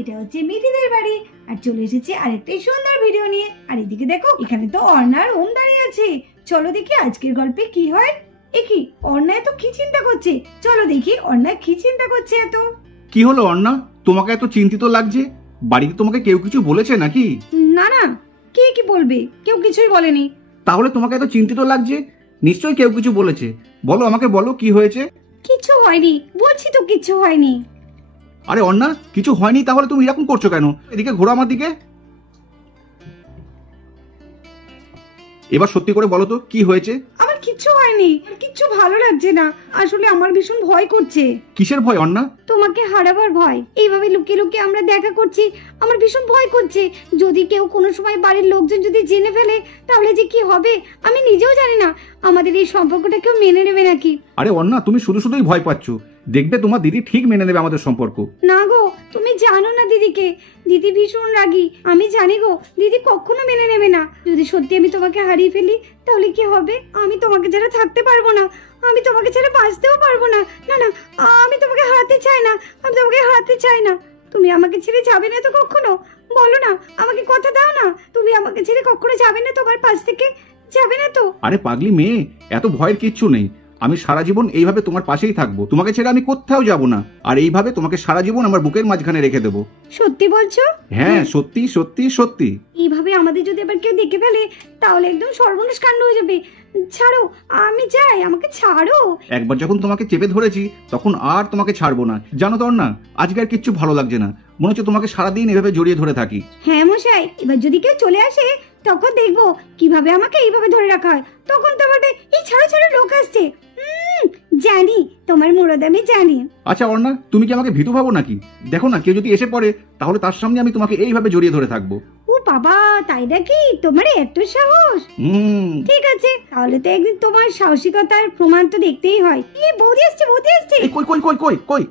এটা হচ্ছে মিঠিদের বাড়ি আর চলে এসেছি আরেকটা সুন্দর ভিডিও নিয়ে। আর এদিকে দেখো এখানে তো অর্ণার ওম দাঁড়িয়ে আছে। চলো দেখি আজকের গল্পে কি হয়। কি অর্ণা এত কি চিন্তা করছে? চলো দেখি অর্ণা কি চিন্তা করছে এত। কি হলো অর্ণা, তোমাকে এত চিন্তিত লাগছে? বাড়িতে তোমাকে কেউ কিছু বলেছে নাকি? না না, কে কি বলবে, কেউ কিছুই বলেনি। তাহলে তোমাকে এত চিন্তিত লাগছে, নিশ্চয়ই কেউ কিছু বলেছে। বলো, আমাকে বলো কি হয়েছে। কিছু হয়নি, বলছি তো কিছু হয়নি। আরে অর্ণা, কিছু হয়নি তাহলে তুমি এরকম করছো কেন? এদিকে ঘোরো আমার দিকে। এবার সত্যি করে বলো তো কি হয়েছে। আমার কিচ্ছু হয়নি, কিচ্ছু ভালো লাগছে না। আসলে আমার ভীষণ ভয় করছে। কিসের ভয় অর্ণা? তোমাকে হারাবার ভয়। এইভাবে লুকিয়ে লুকিয়ে আমরা দেখা করছি, আমার ভীষণ ভয় করছে। যদি কেউ কোনো সময় বাড়ির লোকজন যদি জেনে ফেলে তাহলে যে কি হবে আমি নিজেও জানি না। আমাদের এই সম্পর্কটা কেউ মেনে নেবে নাকি? আরে অর্ণা, তুমি শুধুই ভয় পাচ্ছ। দেখবে তোমার দিদি ঠিক মেনে নেবে আমাদের সম্পর্ক। না গো, তুমি জানো না দিদিকে, দিদি ভীষণ রাগী। আমি জানি গো, দিদি কখনো মেনে নেবে না। যদি সত্যি আমি তোমাকে হারিয়ে ফেলি তাহলে কি হবে? আমি তোমাকে ছাড়া থাকতে পারবো না, আমি তোমাকে ছাড়া বাঁচতেও পারবো না। না না, আমি তোমাকে হারাতে চাই না, আমি তোমাকে হারাতে চাই না। তুমি আমাকে ছেড়ে যাবে না তো কখনো? বলো না, আমাকে কথা দাও না, তুমি আমাকে ছেড়ে কখনো যাবে না, তোমার পাশ থেকে যাবে না তো? আরে পাগলি মেয়ে, এত ভয়ের কিচ্ছু নেই। আমি সারা জীবন এইভাবে তোমার পাশেই থাকবো, তোমাকে ছেড়ে আমি কোথাও যাব না। আর এইভাবে তোমাকে সারা জীবন আমার বুকের মাঝখানে রেখে দেবো। সত্যি বলছো? হ্যাঁ, সত্যি সত্যি সত্যি। এইভাবে আমাদের যদি আবার কেউ দেখে ফেলে তাহলে একদম সর্বনাশ কাণ্ড হয়ে যাবে। ছাড়ো, আমি চাই, আমাকে ছাড়ো। একবার যখন তোমাকে চেপে ধরেছি তখন আর তোমাকে ছাড়বো না, জানো তো না? আজকে আর কিচ্ছু ভালো লাগছে না, মনে হচ্ছে তোমাকে সারাদিন এভাবে জড়িয়ে ধরে থাকি। হ্যাঁ মশাই, এবার যদি কেউ চলে আসে তখন দেখবো কিভাবে আমাকে এইভাবে ধরে রাখা হয়। তখন তো বলবে এই ছাড়ো ছাড়ো, লোক আসছে। জানি তোমার মুরদ, আমি জানি। আচ্ছা অর্ণা, তুমি কি আমাকে ভীতু ভাবো নাকি? দেখো না, কেউ যদি এসে পড়ে তাহলে তার সামনে আমি তোমাকে এইভাবে জড়িয়ে ধরে থাকবো। ও বাবা, তাই নাকি? তোমার এত সাহস? ঠিক আছে, তাহলে তো একদিন তোমার সাহসিকতার প্রমাণ তো দেখতেই হয়। এই বৌদি আসছে, বৌদি আসছে। কই কই কই কই কই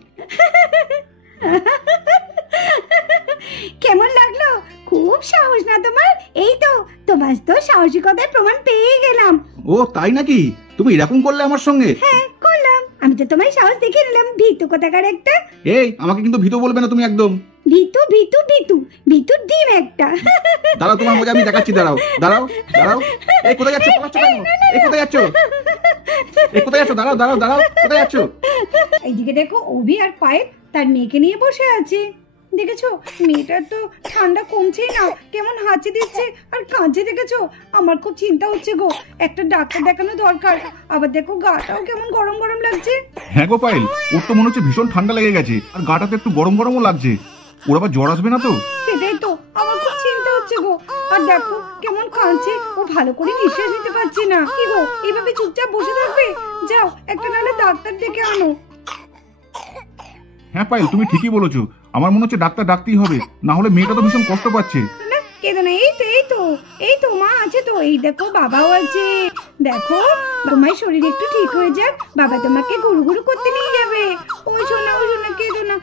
কেমন লাগলো? খুব সাহস না তোমার? এই তো তোমার তো সাহসিকতার প্রমাণ পেয়ে গেলাম। ও তাই নাকি? তুমি এরকম করলে আমার সঙ্গে? হ্যাঁ করলাম, আমি তো তোমার সাহস দেখে নিলাম। ভীতু কোথাকার একটা। এই, আমাকে কিন্তু ভীতু বলবে না তুমি একদম। ভীতু ভীতু ভীতু ভীতুর ডিম একটা। দাঁড়াও, তোমার মজা আমি দেখাচ্ছি। দাঁড়াও দাঁড়াও দাঁড়াও। এই কোথায় যাচ্ছ? পালাচ্ছ কেন? এই কোথায় যাচ্ছ? এই কোথায় যাচ্ছ? দাঁড়াও দাঁড়াও দাঁড়াও, কোথায় যাচ্ছ? এইদিকে দেখো, অভি আর পায়েল তার মেয়েকে নিয়ে বসে আছে। দেখেছো, মেয়েটার তো ঠান্ডা কমছেই না, কেমন হাঁচি দিচ্ছে আর কাঁদছে। দেখেছো, আমার খুব চিন্তা হচ্ছে গো, একটা ডাক্তার দেখানো দরকার। আবার দেখো গাটাও কেমন গরম গরম লাগছে। হ্যাঁ গো পায়েল, ওর তো মনে হচ্ছে ভীষণ ঠান্ডা লেগে গেছে, আর গাটাতে একটু গরম গরমও লাগছে। ওর আবার জ্বর আসবে না তো? সেটাই তো আমার খুব চিন্তা হচ্ছে গো। আর দেখো কেমন কাঁদছে, ও ভালো করে নিঃশ্বাস নিতে পারছে না। কি গো, এইভাবে চুপচাপ বসে থাকবে? যাও, একটা নাহলে ডাক্তার ডেকে আনো। হ্যাঁ পায়েল, তুমি ঠিকই বলেছো। আমার মনে হচ্ছে ডাক্তার ডাকতেই হবে, না হলে মেয়েটা তো ভীষণ কষ্ট পাচ্ছে। কেঁদো না, এই তো মা আছে তো, এই দেখো বাবাও আছে। দেখো, তোমার শরীর একটু ঠিক হয়ে যাক, বাবা তোমাকে ঘুরু ঘুরু করতে নিয়ে যাবে। ওই শোনা কেঁদো না।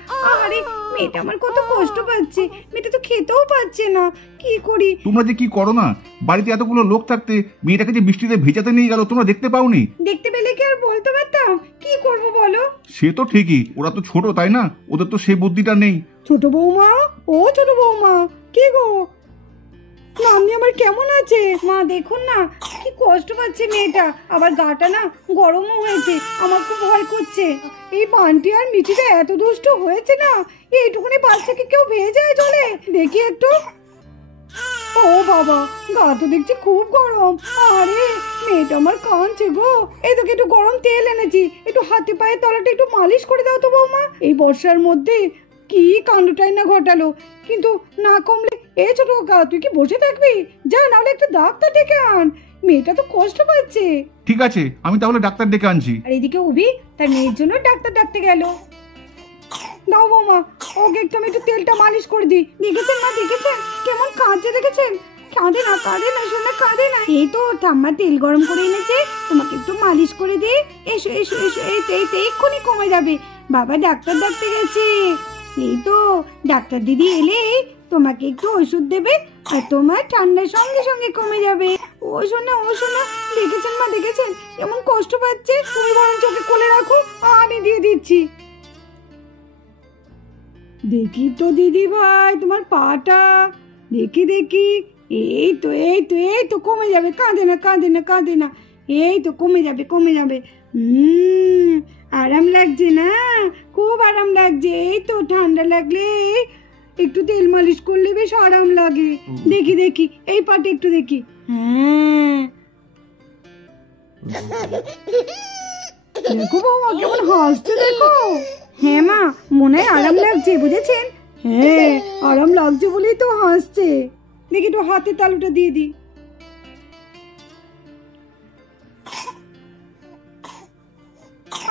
আরে মেয়েটা আমার কত কষ্ট পাচ্ছে, মেয়েটা তো খেতেও পাচ্ছে না, কি করি? তোমরা যে কি করো না, বাড়িতে এতগুলো লোক থাকতে মেয়েটাকে যে বৃষ্টিতে ভেজাতে নিয়ে গেল, তোমরা দেখতে পাওনি? দেখতে পেলে কি আর বলতে পারতাম? কি করব বলো? সে তো ঠিকই, ওরা তো ছোট তাই না, ওদের তো সেই বুদ্ধিটা নেই। ছোট বৌমা, ও ছোট বৌমা, কি গো মাম্মি আমার কেমন আছে? মা দেখুন না, কি কষ্ট পাচ্ছে মেয়েটা, আবার গাটা না গরমও হয়েছে, আমার খুব ভয় করছে। এই বান্টি আর মিঠিটা এত দুষ্ট হয়েছে না, এইটুকুনি বাচ্চাকে কেউ ভেজায় জলে? দেখি একটু। ও বাবা, গা তো দেখছি খুব গরম। আরে মেয়েটা আমার কাঁদছে গো। এই তোকে একটু গরম তেল এনেছি, একটু হাতে পায়ে তলাটা একটু মালিশ করে দাও তো বৌমা। এই বর্ষার মধ্যে কি কাণ্ডটাই না ঘটালো, কিন্তু না কমলে। এই ছোট কাকা, তুই কি বসে থাকবি? যা, নাহলে একটা ডাক্তার ডেকে আন, মেয়েটা তো কষ্ট পাচ্ছে। ঠিক আছে, আমি তাহলে ডাক্তার ডেকে আনছি। আর এদিকে অভি তার মেয়ের জন্য ডাক্তার ডাকতে গেল। দাও বৌমা, ওকে একটু আমি একটু তেলটা মালিশ করে দিই। দেখেছেন মা, দেখেছেন কেমন কাঁদছে? দেখেছেন? কাঁদে না শোনা, কাঁদে না। এই তো ঠাম্মা তেল গরম করে এনেছে, তোমাকে একটু মালিশ করে দে। এসো এসো এসো, এই তো এক্ষুনি কমে যাবে। বাবা ডাক্তার ডাকতে গেছে। এই তো ডাক্তার দিদি এলে তোমাকে একটু ওষুধ দেবে, আর তোমার ঠান্ডার সঙ্গে সঙ্গে কমে যাবে। ও শোনা, দেখেছেন মা, দেখেছেন কেমন কষ্ট পাচ্ছে? তুমি বরং চোখে কোলে রাখো, আমি দিয়ে দিচ্ছি। দেখি তো দিদি ভাই তোমার পাটা, দেখি দেখি। এই তো এই তো এই তো কমে যাবে, কাঁদে না কাঁদে না কাঁদে না, এই তো কমে যাবে কমে যাবে। আরাম লাগছে না? খুব আরাম লাগছে। এই তো ঠান্ডা লাগলে একটু তেল মালিশ করলে বেশ আরাম লাগে। দেখি দেখি এই পাটে একটু দেখি। হ্যাঁ দেখো বৌমা কেমন হাসছে দেখো। হ্যাঁ মা, মনে হয় আরাম লাগছে, বুঝেছেন? হ্যাঁ আরাম লাগছে বলেই তো হাসছে। দেখি একটু হাতে তালুটা দিয়ে দিই।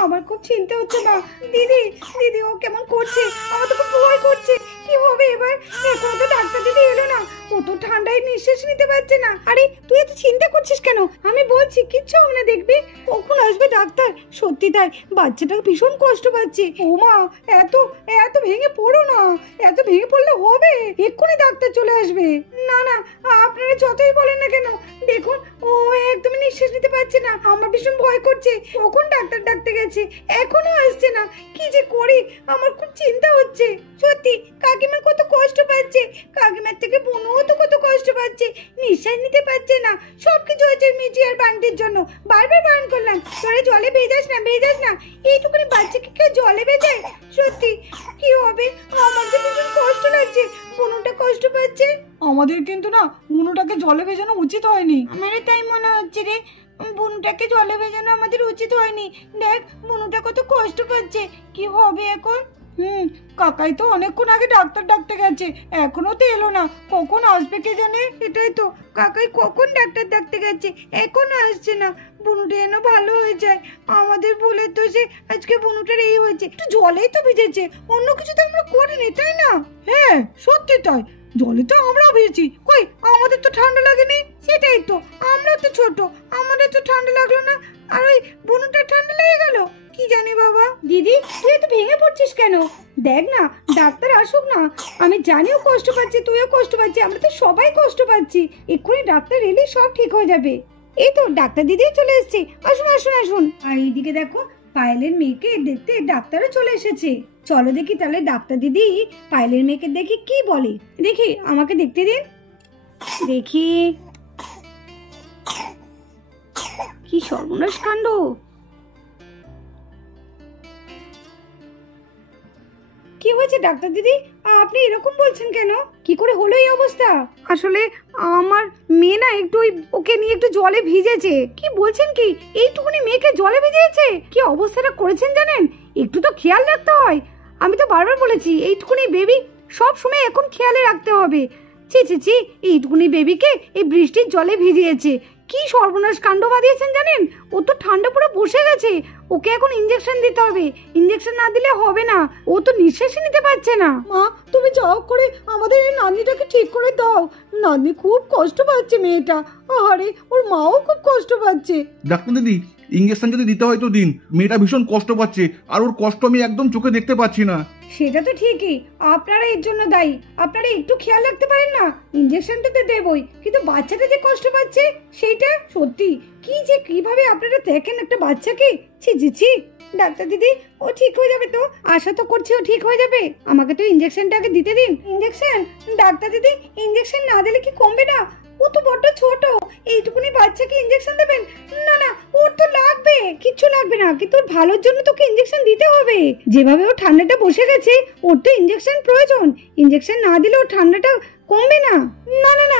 আমার খুব চিন্তা হচ্ছে না দিদি, দিদি ও কেমন করছে, আমার তো খুব ভয় করছে। কি হবে এবার? এখন তো ডাক্তার দিদি এলো না, ও তো ঠান্ডায় নিঃশ্বাস নিতে পারছে না। আরে তুই এত চিন্তা করছিস কেন? আমি বলছি কিচ্ছু হবে না, দেখবি কখন আসবে ডাক্তার। সত্যি তাই, বাচ্চাটা ভীষণ কষ্ট পাচ্ছে। ও মা, এত এত ভেঙে পড়ো না, এত ভেঙে পড়লে হবে? এক্ষুনি ডাক্তার চলে আসবে। না না, আপনারা যতই বলেন না কেন, দেখুন ও একদম নিঃশ্বাস নিতে পারছে না। আমার ভীষণ ভয় করছে। কখন ডাক্তার ডাকতে গেছে, এখনো আসছে না। কি যে করি, আমার খুব চিন্তা হচ্ছে। সত্যি কাকিমা কত কষ্ট পাচ্ছে, কাকিমার থেকে বোনও তো কত কষ্ট পাচ্ছে, নিঃশ্বাস নিতে পারছে না। সবকিছু হচ্ছে মিজি আর বান্টির জন্য। বারবার বারণ করলাম, তোরা জলে ভেজাস না ভেজাস না। এইটুকুনি বাচ্চাকে কেউ জলে ভেজায়? সত্যি কি হবে? আমার তো ভীষণ কষ্ট লাগছে, বোনটা কষ্ট পাচ্ছে। আমাদের কিন্তু না বুনুটাকে জলে ভেজানো উচিত হয়নি। আমারও তাই মনে হচ্ছে রে, বুনুটাকে জলে ভেজানো আমাদের উচিত হয়নি। দেখ বুনুটা কত কষ্ট পাচ্ছে, কি হবে এখন? কাকাই তো অনেকক্ষণ আগে ডাক্তার ডাকতে গেছে, এখনো তো এলো না। কখন আসবে কে জানে? এটাই তো, কাকাই কখন ডাক্তার ডাকতে গেছে, এখনো আসছে না। বুনুটা যেন ভালো হয়ে যায়। আমাদের ভুলে তো সে আজকে বুনুটার এই হয়েছে। একটু জলেই তো ভিজেছে, অন্য কিছু তো আমরা করিনি, তাই না? হ্যাঁ সত্যি তাই, জলে তো আমরাও ভিজেছি। কই আমাদের তো ঠান্ডা লাগেনি। সেটাই তো, আমরা তো ছোট, আমাদের তো ঠান্ডা লাগলো না, আর ওই বুনুটার ঠান্ডা লেগে গেল। কি জানি বাবা। দিদি তুই তো ভেঙে পড়ছিস কেন? দেখ না ডাক্তার আসুক না। আমি জানিও কষ্ট পাচ্ছি, তুইও কষ্ট পাচ্ছি, আমরা তো সবাই কষ্ট পাচ্ছি। এক্ষুনি ডাক্তার এলে সব ঠিক হয়ে যাবে। এই তো ডাক্তার দিদি চলে এসেছে। আসুন আসুন আসুন। আর এইদিকে দেখো পায়েলের মেয়েকে দেখতে ডাক্তারও চলে এসেছে। চলো দেখি তাহলে ডাক্তার দিদি পায়েলের মেয়েকে দেখি কি বলে। দেখি আমাকে দেখতে দিন, দেখি। কি সর্বনাশ কাণ্ড! কি হয়েছে ডাক্তার দিদি, আপনি এরকম বলছেন কেন? কি করে হলো এই অবস্থা? আসলে আমার মেয়ে না একটু ওকে নিয়ে একটু জলে ভিজেছে। কি বলছেন কি? এইটুকুনি মেয়েকে জলে ভিজিয়েছে? কি অবস্থাটা করেছেন জানেন? একটু তো খেয়াল রাখতে হয়। আমি তো বারবার বলেছি এইটুকুনি বেবি সব সময় এখন খেয়ালে রাখতে হবে। ছি ছি ছি, এইটুকুনি বেবিকে এই বৃষ্টির জলে ভিজিয়েছে। কি সর্বনাশ কাণ্ড বাঁধিয়েছেন জানেন? ও তো ঠান্ডা পুরো বসে গেছে, ওকে এখন ইঞ্জেকশন দিতে হবে। ইঞ্জেকশন না দিলে হবে না, ও তো নিঃশ্বাসই নিতে পারছে না। মা তুমি যাও করে আমাদের এই নাতনিটাকে ঠিক করে দাও। নাতনি খুব কষ্ট পাচ্ছে মেয়েটা, আরে ওর মাও খুব কষ্ট পাচ্ছে। ডাক্তার দিদি ইঞ্জেকশন যদি দিতে হয় তো দিন, মেয়েটা ভীষণ কষ্ট পাচ্ছে, আর ওর কষ্ট আমি একদম চোখে দেখতে পাচ্ছি না। সেটা তো ঠিকই, আপনারা এর জন্য দায়ী। আপনারা একটু খেয়াল রাখতে পারেন না? ইঞ্জেকশনটা তো দেবই, কিন্তু বাচ্চাটা যে কষ্ট পাচ্ছে সেইটা সত্যি কি যে কিভাবে আপনারা দেখেন একটা বাচ্চাকে। ছি ছি ছি। ডাক্তার দিদি ও ঠিক হয়ে যাবে তো, আশা তো করছি ও ঠিক হয়ে যাবে। আমাকে তো ইঞ্জেকশনটা আগে দিতে দিন। ইঞ্জেকশন? ডাক্তার দিদি ইঞ্জেকশন না দিলে কি কমবে না? ও তো বড্ড ছোট, এইটুকুনি বাচ্চাকে ইঞ্জেকশন দেবেন? না না, ওর তো লাগবে। কিচ্ছু লাগবে না, কিন্তু ওর ভালোর জন্য তোকে ইঞ্জেকশন দিতে হবে। যেভাবে ওর ঠান্ডাটা বসে গেছে, ওর তো ইঞ্জেকশন প্রয়োজন। ইঞ্জেকশন না দিলে ওর ঠান্ডাটা কমবে না। না না না,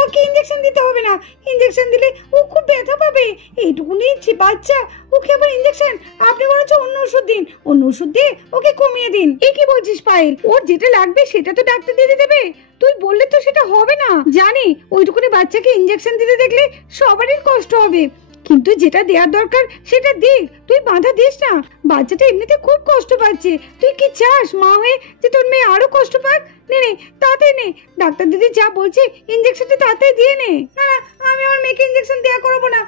ওকে ইঞ্জেকশন দিতে হবে না। ইঞ্জেকশন দিলে ও খুব ব্যথা পাবে। এইটুকুনি বাচ্চা, ওকে আবার ইঞ্জেকশন? আপনি বলেছেন অন্য ওষুধ দিন, অন্য ওষুধ দিয়ে ওকে কমিয়ে দিন। এই কি বলছিস পায়েল? ওর যেটা লাগবে সেটা তো ডাক্তার দিদি দেবে, তুই বললে তো সেটা হবে না। জানি ওইটুকুনি বাচ্চাকে ইঞ্জেকশন দিতে দেখলে সবারই কষ্ট হবে, কিন্তু যেটা দেওয়ার দরকার সেটা দিক। তুই বাধা দিস না, বাচ্চাটা এমনিতে খুব কষ্ট পাচ্ছে। তুই কি চাস মা হয়ে যে তোর মেয়ে আরো কষ্ট পাক? নে নে তাড়াতাড়ি নে, ডাক্তার দিদি যা বলছে ইঞ্জেকশনটা তাড়াতাড়ি দিয়ে নে। না না, আমি আমার মেয়েকে ইঞ্জেকশন দেওয়া করাবো না,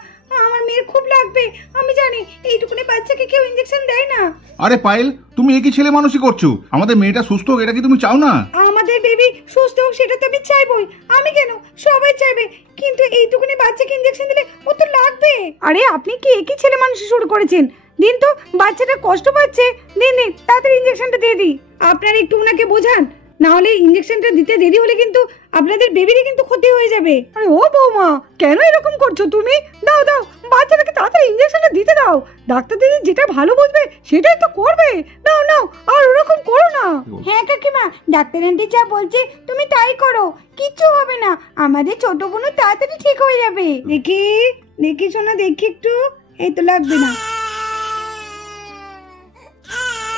আমার মেয়ের খুব লাগবে। আমি জানি এইটুকুনি বাচ্চাকে কেউ ইঞ্জেকশন দেয় না। আরে পায়েল তুমি একই ছেলে মানুষই করছো, আমাদের মেয়েটা সুস্থ হোক এটা কি তুমি চাও না? আমাদের বেবি সুস্থ হোক সেটা তো আমি চাইবই। আমি কেন, সবাই চাইবে, কিন্তু এইটুকুনি বাচ্চাকে ইঞ্জেকশন দিলে ও তো লাগবে। আরে আপনি কি একই ছেলে মানুষ শুরু করেছেন? দিন তো, বাচ্চাটা কষ্ট পাচ্ছে। দিন দিন, তাড়াতাড়ি ইঞ্জেকশনটা দিয়ে দিই। আপনারা একটু ওনাকে বোঝান, না হলে ইঞ্জেকশনটা দিতে দেরি হলে কিন্তু আপনাদের বেবিরই কিন্তু ক্ষতি হয়ে যাবে। আরে ও বৌমা, কেন এরকম করছো তুমি? দাও দাও, বাচ্চাটাকে তাড়াতাড়ি ইঞ্জেকশনটা দিতে দাও। ডাক্তার দিদি যেটা ভালো বুঝবে সেটাই তো করবে। নাও নাও, আর ওরকম করো না। হ্যাঁ কাকিমা, ডাক্তার আন্টি যা বলছে তুমি তাই করো, কিচ্ছু হবে না। আমাদের ছোট বোনও তাড়াতাড়ি ঠিক হয়ে যাবে। দেখি দেখি শোনা, দেখি একটু। এই তো, লাগবে না।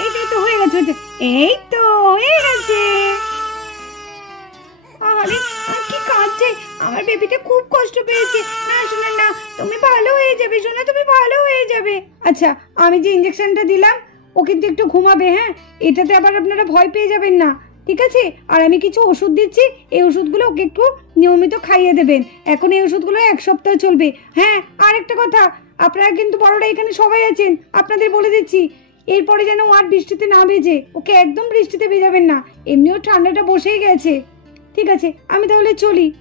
এইটাই তো হয়ে গেছে। এই তো হয়ে গেছে। আরে কি কাঁদছে, আমার বেবিটা খুব কষ্ট পেয়েছে। না শোনা না, তুমি ভালো হয়ে যাবে সোনা, তুমি ভালো হয়ে যাবে। আচ্ছা, আমি যে ইঞ্জেকশনটা দিলাম ও কিন্তু একটু ঘুমাবে, হ্যাঁ? এটাতে আবার আপনারা ভয় পেয়ে যাবেন না, ঠিক আছে? আর আমি কিছু ওষুধ দিচ্ছি, এই ওষুধগুলো ওকে একটু নিয়মিত খাইয়ে দেবেন। এখন এই ওষুধগুলো 1 সপ্তাহ চলবে। হ্যাঁ, আর একটা কথা, আপনারা কিন্তু বড়রা এখানে সবাই আছেন, আপনাদের বলে দিচ্ছি, এরপরে যেন ও আর বৃষ্টিতে না ভেজে। ওকে একদম বৃষ্টিতে ভেজাবেন না, এমনিও ঠান্ডাটা বসেই গেছে। ঠিক আছে, আমি তাহলে চলি।